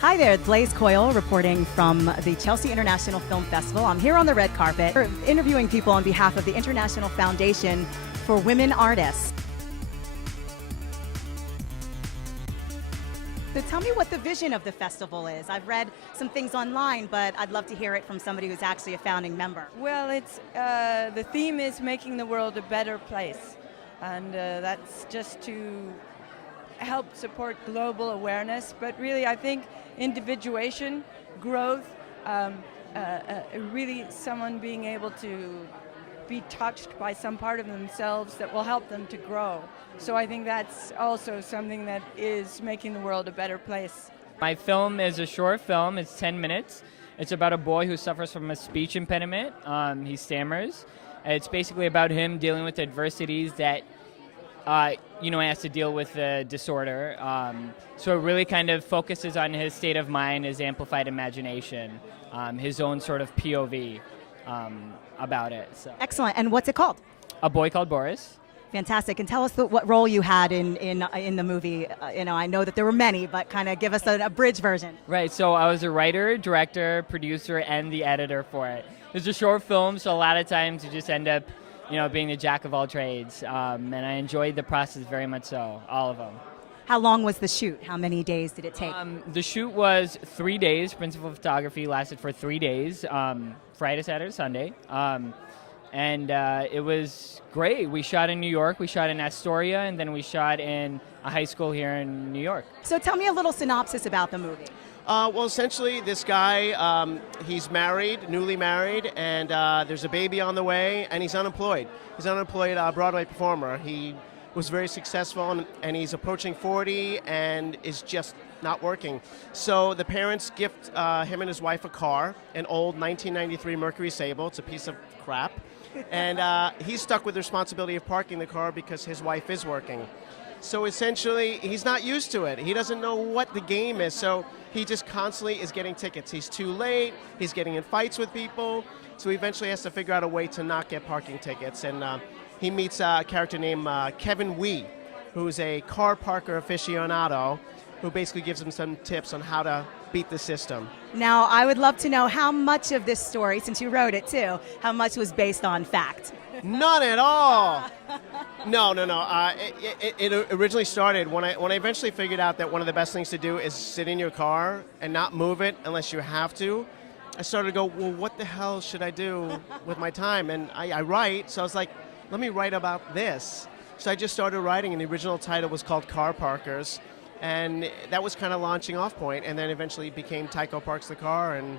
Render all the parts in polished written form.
Hi there, Blaise Coyle reporting from the Chelsea International Film Festival. I'm here on the red carpet interviewing people on behalf of the International Foundation for Women Artists. So tell me what the vision of the festival is. I've read some things online, but I'd love to hear it from somebody who's actually a founding member. Well, it's the theme is making the world a better place, and that's just to help support global awareness, but really I think individuation, growth, really someone being able to be touched by some part of themselves that will help them to grow. So I think that's also something that is making the world a better place. My film is a short film. It's 10 minutes. It's about a boy who suffers from a speech impediment. He stammers. It's basically about him dealing with adversities that has to deal with the disorder. So it really kind of focuses on his state of mind, his amplified imagination, his own sort of POV about it. So. Excellent. And what's it called? A Boy Called Boris. Fantastic. And tell us what role you had in the movie. I know that there were many, but kind of give us a bridge version. Right. So I was a writer, director, producer, and the editor for it. It's a short film, so a lot of times you just end up being the jack of all trades. And I enjoyed the process very much so, all of them. How long was the shoot? How many days did it take? The shoot was 3 days. Principal photography lasted for 3 days, Friday, Saturday, Sunday. And it was great. We shot in New York, we shot in Astoria, and then we shot in a high school here in New York. So tell me a little synopsis about the movie. Well, essentially, this guy, he's married, newly married, and there's a baby on the way, and he's unemployed. He's an unemployed Broadway performer. He was very successful, and he's approaching 40 and is just not working. So the parents gift him and his wife a car, an old 1993 Mercury Sable. It's a piece of crap. And he's stuck with the responsibility of parking the car because his wife is working. So essentially, he's not used to it. He doesn't know what the game is, so he just constantly is getting tickets. He's too late, he's getting in fights with people, so he eventually has to figure out a way to not get parking tickets. And he meets a character named Kevin Wee, who's a car parker aficionado, who basically gives him some tips on how to beat the system. Now, I would love to know how much of this story, since you wrote it too, how much was based on fact? None at all. No. It originally started when I eventually figured out that one of the best things to do is sit in your car and not move it unless you have to. I started to go, well, what the hell should I do with my time? And I write, so I was like, let me write about this. So I just started writing, and the original title was called Car Parkers. And that was kind of launching off point, and then eventually became Tycho Parks the Car, and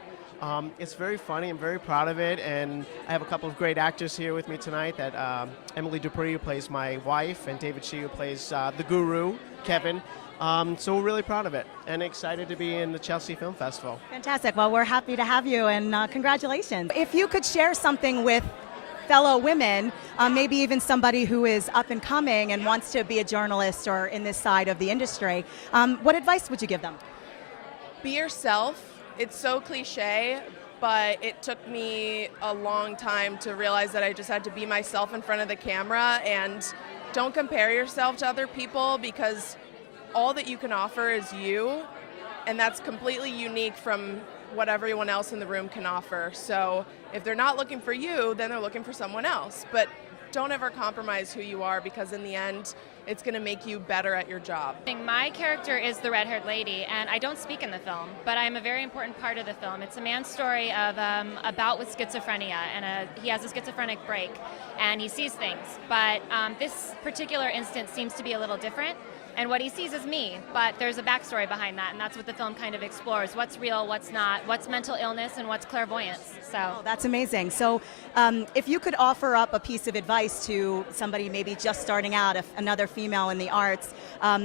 it's very funny. I'm very proud of it, and I have a couple of great actors here with me tonight. That Emily Dupree, who plays my wife, and David Shee, who plays the guru, Kevin. So we're really proud of it, and excited to be in the Chelsea Film Festival. Fantastic. Well, we're happy to have you, and congratulations. If you could share something with fellow women, maybe even somebody who is up and coming and wants to be a journalist or in this side of the industry, what advice would you give them? Be yourself. It's so cliche, but it took me a long time to realize that I just had to be myself in front of the camera, and don't compare yourself to other people, because all that you can offer is you, and that's completely unique from what everyone else in the room can offer. So if they're not looking for you, then they're looking for someone else. But don't ever compromise who you are, because in the end, it's going to make you better at your job. My character is the red-haired lady, and I don't speak in the film, but I'm a very important part of the film. It's a man's story of a bout with schizophrenia, and he has a schizophrenic break, and he sees things. But this particular instance seems to be a little different, and what he sees is me, but there's a backstory behind that, and that's what the film kind of explores. What's real, what's not, what's mental illness, and what's clairvoyance. So that's amazing. So if you could offer up a piece of advice to somebody maybe just starting out, if another female in the arts,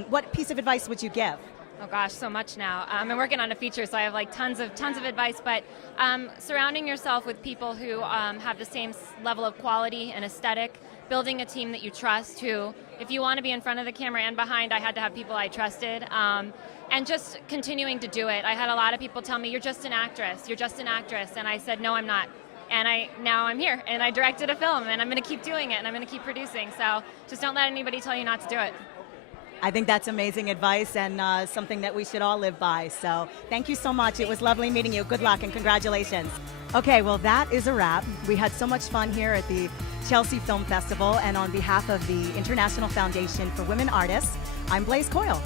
what piece of advice would you give? Oh gosh, so much now. I'm working on a feature, so I have like tons of advice, but surrounding yourself with people who have the same level of quality and aesthetic, building a team that you trust, who, if you want to be in front of the camera and behind, I had to have people I trusted, and just continuing to do it. I had a lot of people tell me, you're just an actress, and I said, no, I'm not. And now I'm here, and I directed a film, and I'm going to keep doing it, and I'm going to keep producing, so just don't let anybody tell you not to do it. I think that's amazing advice and something that we should all live by. So thank you so much. It was lovely meeting you. Good luck and congratulations. Okay, well, that is a wrap. We had so much fun here at the Chelsea Film Festival, and on behalf of the International Foundation for Women Artists, I'm Blaise Coyle.